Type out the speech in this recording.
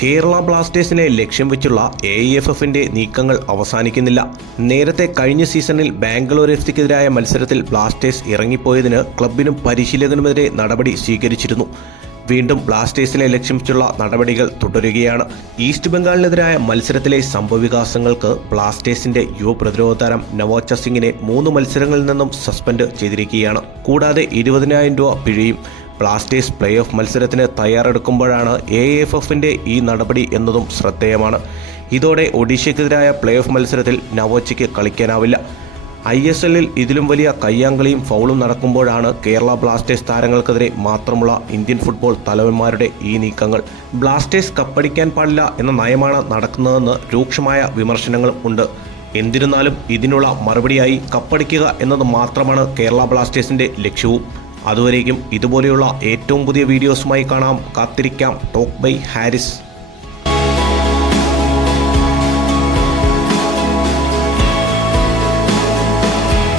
കേരള ബ്ലാസ്റ്റേഴ്സിനെ ലക്ഷ്യം വെച്ചുള്ള AIFFന്റെ നീക്കങ്ങൾ അവസാനിക്കുന്നില്ല. നേരത്തെ കഴിഞ്ഞ സീസണിൽ ബാംഗ്ലൂർ FCക്കെതിരായ മത്സരത്തിൽ ബ്ലാസ്റ്റേഴ്സ് ഇറങ്ങിപ്പോയതിന് ക്ലബിനും പരിശീലകനുമെതിരെ നടപടി സ്വീകരിച്ചിരുന്നു. വീണ്ടും ബ്ലാസ്റ്റേഴ്സിനെ ലക്ഷ്യം വെച്ചുള്ള നടപടികൾ തുടരുകയാണ്. ഈസ്റ്റ് ബംഗാളിനെതിരായ മത്സരത്തിലെ സംഭവവികാസങ്ങൾക്ക് ബ്ലാസ്റ്റേഴ്സിന്റെ യുവ പ്രതിരോധ താരം നവാസ് സിംഗിനെ 3 മത്സരങ്ങളിൽ നിന്നും സസ്പെൻഡ് ചെയ്തിരിക്കുകയാണ്. കൂടാതെ 20,000 രൂപ പിഴയും. ബ്ലാസ്റ്റേഴ്സ് പ്ലേ ഓഫ് മത്സരത്തിന് തയ്യാറെടുക്കുമ്പോഴാണ് AIFFന്റെ ഈ നടപടി എന്നതും ശ്രദ്ധേയമാണ്. ഇതോടെ ഒഡീഷയ്ക്കെതിരായ പ്ലേ ഓഫ് മത്സരത്തിൽ നവോച്ചയ്ക്ക് കളിക്കാനാവില്ല. ISLൽ ഇതിലും വലിയ കയ്യാങ്കളിയും ഫൗളും നടക്കുമ്പോഴാണ് കേരള ബ്ലാസ്റ്റേഴ്സ് താരങ്ങൾക്കെതിരെ മാത്രമുള്ള ഇന്ത്യൻ ഫുട്ബോൾ തലവന്മാരുടെ ഈ നീക്കങ്ങൾ. ബ്ലാസ്റ്റേഴ്സ് കപ്പടിക്കാൻ പാടില്ല എന്ന നയമാണ് നടക്കുന്നതെന്ന് രൂക്ഷമായ വിമർശനങ്ങളും ഉണ്ട്. എന്നിരുന്നാലും ഇതിനുള്ള മറുപടിയായി കപ്പടിക്കുക എന്നത് മാത്രമാണ് കേരള ബ്ലാസ്റ്റേഴ്സിന്റെ ലക്ഷ്യവും. അതുവരേക്കും ഇതുപോലെയുള്ള ഏറ്റവും പുതിയ വീഡിയോസുമായി കാണാം. കാത്തിരിക്കാം. Talk by Haris.